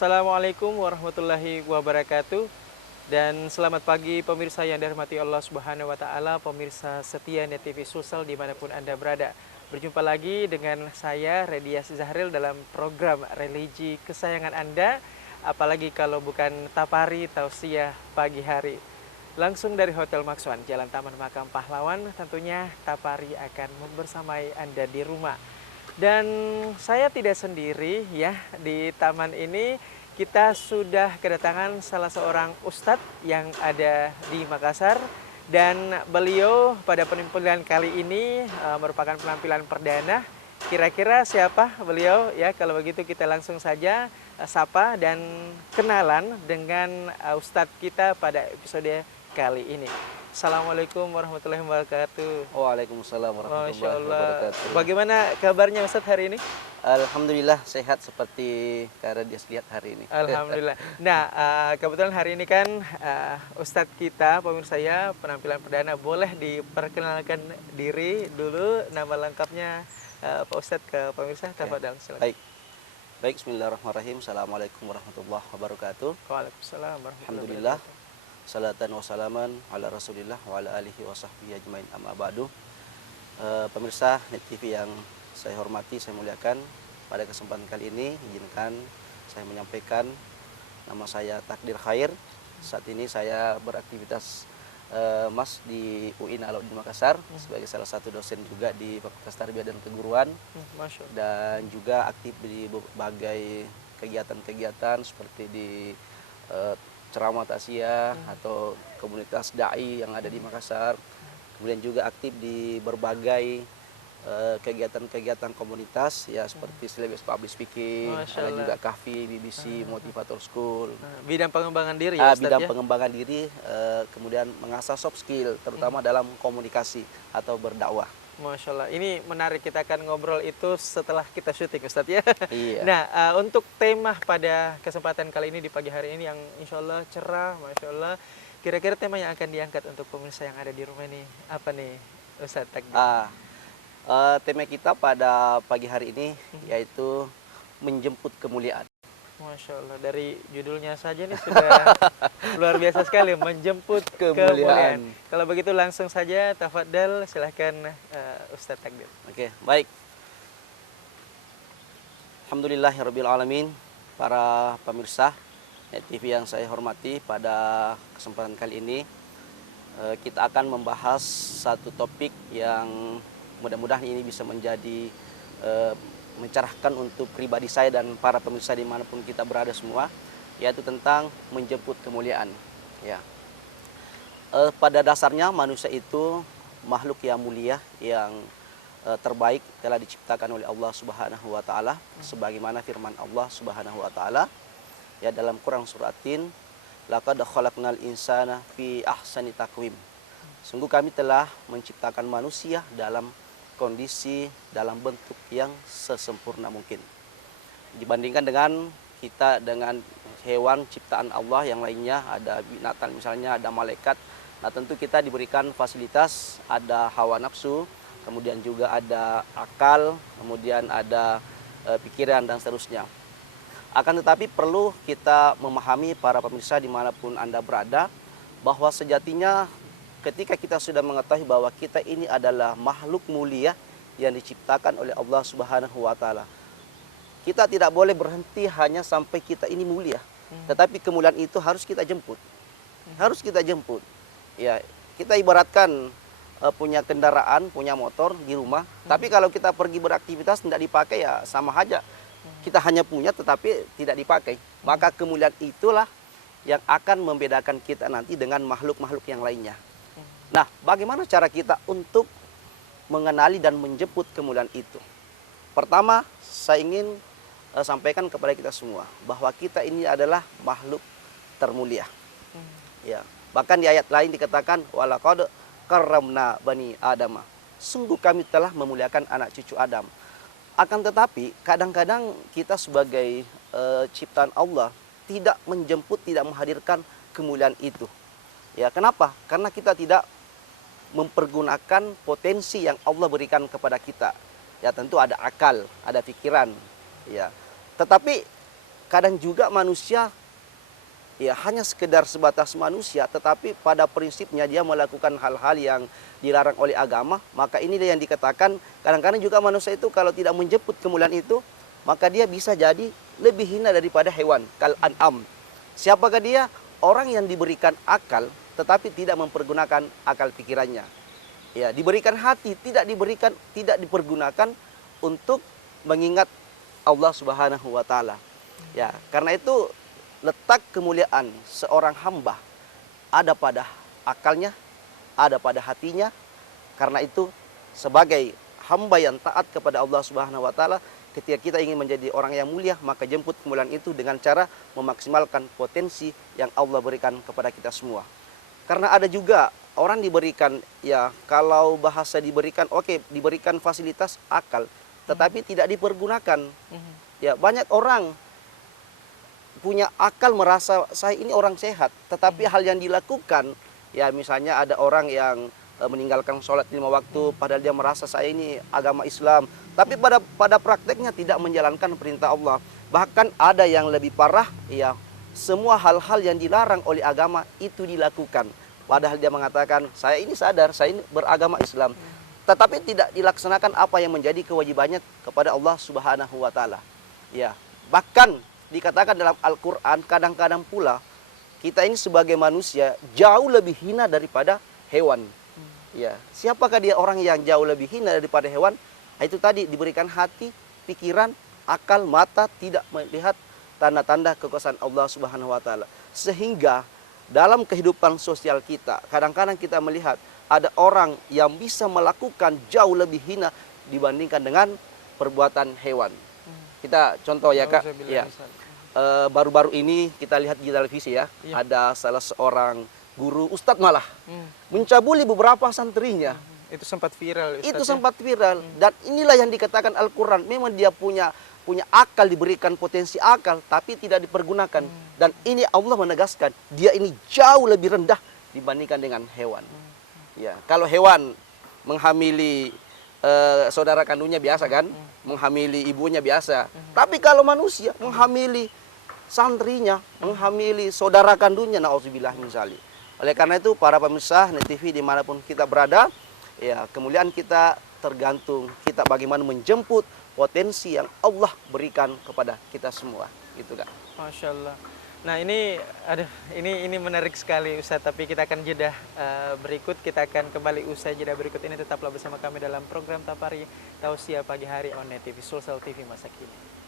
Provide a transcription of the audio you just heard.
Assalamualaikum warahmatullahi wabarakatuh. Dan selamat pagi pemirsa yang dirahmati Allah Subhanahu wa Ta'ala, pemirsa setia Net TV Sulsel dimanapun Anda berada. Berjumpa lagi dengan saya, Redias Zahril, dalam program religi kesayangan Anda, apalagi kalau bukan Tapari Tausiah Pagi Hari. Langsung dari Hotel Maxwan, Jalan Taman Makam Pahlawan, tentunya Tapari akan membersamai Anda di rumah. Dan saya tidak sendiri ya, di taman ini kita sudah kedatangan salah seorang ustadz yang ada di Makassar, dan beliau pada penampilan kali ini merupakan penampilan perdana. Kira-kira siapa beliau ya? Kalau begitu kita langsung saja sapa dan kenalan dengan ustadz kita pada episode kali ini. Assalamualaikum warahmatullahi wabarakatuh. Waalaikumsalam Masya warahmatullahi Allah. wabarakatuh. Bagaimana kabarnya Ustadz hari ini? Alhamdulillah sehat seperti Kak Redias lihat hari ini. Alhamdulillah. Nah, kebetulan hari ini kan Ustadz kita, pemirsa saya, penampilan perdana. Boleh diperkenalkan diri dulu, nama lengkapnya Pak Ustadz ke pemirsa? Tafadhal, silakan. Baik. Baik, bismillahirrahmanirrahim. Assalamualaikum warahmatullahi wabarakatuh. Waalaikumsalam warahmatullahi Alhamdulillah. wabarakatuh. Salatan wa salaman ala Rasulillah wa ala alihi wa sahbihi ajmain amma ba'du. Pemirsa Net TV yang saya hormati, saya muliakan, pada kesempatan kali ini izinkan saya menyampaikan nama saya Takdir Khair. Saat ini saya beraktivitas Mas di UIN Alauddin Makassar sebagai salah satu dosen juga di Fakultas Tarbiyah dan Keguruan, Masya Allah. dan juga aktif di berbagai kegiatan-kegiatan seperti di ceramah takziah atau komunitas dai yang ada di Makassar. Kemudian juga aktif di berbagai kegiatan-kegiatan komunitas ya, seperti Syllabus Public Speaking, Masya ada Allah. juga Kahfi, BBC, Motivator School. Bidang pengembangan diri ya Ustadz Bidang ya? pengembangan diri, kemudian mengasah soft skill terutama dalam komunikasi atau berdakwah. Masya Allah, ini menarik, kita akan ngobrol itu setelah kita syuting Ustadz ya. Iya. Nah, untuk tema pada kesempatan kali ini di pagi hari ini yang insya Allah cerah, Masya Allah. Kira-kira tema yang akan diangkat untuk pemirsa yang ada di rumah ini apa nih Ustadz Takdir? Tema kita pada pagi hari ini yaitu menjemput kemuliaan. Masya Allah, dari judulnya saja nih sudah luar biasa sekali, menjemput kemuliaan. Kalau begitu langsung saja, tafadhal, silahkan Ustadz Takdir. Oke, baik. Alhamdulillahirabbil alamin. Para pemirsa Net TV yang saya hormati, pada kesempatan kali ini kita akan membahas satu topik yang mudah-mudahan ini bisa menjadi mencerahkan untuk pribadi saya dan para pemirsa dimanapun kita berada semua, yaitu tentang menjemput kemuliaan. Ya. Pada dasarnya manusia itu makhluk yang mulia, yang terbaik, telah diciptakan oleh Allah Subhanahu wa Ta'ala, sebagaimana firman Allah Subhanahu wa Ta'ala ya dalam Quran suratin, laqad khalaqnal insana fi ahsani taqwim. Sungguh kami telah menciptakan manusia dalam kondisi, dalam bentuk yang sesempurna mungkin. Dibandingkan dengan kita, dengan hewan ciptaan Allah yang lainnya, ada binatang misalnya, ada malaikat. Nah, tentu kita diberikan fasilitas, ada hawa nafsu, kemudian juga ada akal, kemudian ada pikiran dan seterusnya. Akan tetapi perlu kita memahami, para pemirsa dimanapun Anda berada, bahwa sejatinya ketika kita sudah mengetahui bahwa kita ini adalah makhluk mulia yang diciptakan oleh Allah Subhanahu wa Ta'ala, kita tidak boleh berhenti hanya sampai kita ini mulia, tetapi kemuliaan itu harus kita jemput. Harus kita jemput. Ya, kita ibaratkan punya kendaraan, punya motor di rumah, tapi kalau kita pergi beraktivitas tidak dipakai, ya sama aja. Kita hanya punya tetapi tidak dipakai. Maka kemuliaan itulah yang akan membedakan kita nanti dengan makhluk-makhluk yang lainnya. Nah, bagaimana cara kita untuk mengenali dan menjemput kemuliaan itu? Pertama, saya ingin sampaikan kepada kita semua bahwa kita ini adalah makhluk termulia. Ya, bahkan di ayat lain dikatakan walaqad karramna bani Adam. Sungguh kami telah memuliakan anak cucu Adam. Akan tetapi kadang-kadang kita sebagai ciptaan Allah tidak menjemput, tidak menghadirkan kemuliaan itu. Ya, kenapa? Karena kita tidak mempergunakan potensi yang Allah berikan kepada kita. Ya, tentu ada akal, ada pikiran, ya. Tetapi kadang juga manusia ya hanya sekedar sebatas manusia, tetapi pada prinsipnya dia melakukan hal-hal yang dilarang oleh agama. Maka ini yang dikatakan kadang-kadang juga manusia itu kalau tidak menjemput kemuliaan itu, maka dia bisa jadi lebih hina daripada hewan, kal an'am. Siapakah dia? Orang yang diberikan akal tetapi tidak mempergunakan akal pikirannya. Ya, diberikan hati, tidak dipergunakan untuk mengingat Allah Subhanahu wa taala. Ya, karena itu letak kemuliaan seorang hamba ada pada akalnya, ada pada hatinya. Karena itu sebagai hamba yang taat kepada Allah Subhanahu wa taala, ketika kita ingin menjadi orang yang mulia, maka jemput kemuliaan itu dengan cara memaksimalkan potensi yang Allah berikan kepada kita semua. Karena ada juga orang diberikan, ya kalau bahasa diberikan, oke, diberikan fasilitas akal, tetapi tidak dipergunakan. Ya, banyak orang punya akal merasa saya ini orang sehat, tetapi hal yang dilakukan, ya misalnya ada orang yang meninggalkan sholat 5 waktu, padahal dia merasa saya ini agama Islam, tapi pada prakteknya tidak menjalankan perintah Allah. Bahkan ada yang lebih parah, ya semua hal-hal yang dilarang oleh agama itu dilakukan, padahal dia mengatakan saya ini sadar, saya ini beragama Islam, tetapi tidak dilaksanakan apa yang menjadi kewajibannya kepada Allah Subhanahu wa taala. Ya, bahkan dikatakan dalam Al-Qur'an, kadang-kadang pula kita ini sebagai manusia jauh lebih hina daripada hewan. Ya, siapakah dia orang yang jauh lebih hina daripada hewan? Itu tadi, diberikan hati, pikiran, akal, mata, tidak melihat tanda-tanda kekuasaan Allah Subhanahu wa taala. Sehingga dalam kehidupan sosial kita, kadang-kadang kita melihat ada orang yang bisa melakukan jauh lebih hina dibandingkan dengan perbuatan hewan. Kita contoh ya Kak, ya. Baru-baru ini kita lihat di televisi ya, ada salah seorang guru, ustadz malah, mencabuli beberapa santrinya. Itu sempat viral, Ustaz, itu sempat viral. Dan inilah yang dikatakan Al-Quran, memang dia punya akal, diberikan potensi akal, tapi tidak dipergunakan. Dan ini Allah menegaskan, dia ini jauh lebih rendah dibandingkan dengan hewan. Ya, kalau hewan menghamili saudara kandungnya biasa kan, menghamili ibunya biasa. Tapi kalau manusia menghamili santrinya, menghamili saudara kandungnya, na'udzubillah min dzalik. Oleh karena itu para pemirsa Net TV dimanapun kita berada, ya kemuliaan kita tergantung kita bagaimana menjemput potensi yang Allah berikan kepada kita semua. Gitu Kak. Masya Allah. Nah ini menarik sekali Ustaz, tapi kita akan jeda berikut. Kita akan kembali usai jeda berikut ini. Tetaplah bersama kami dalam program Tapari Tausiah Pagi Hari on Net TV, Sulsel TV masa kini.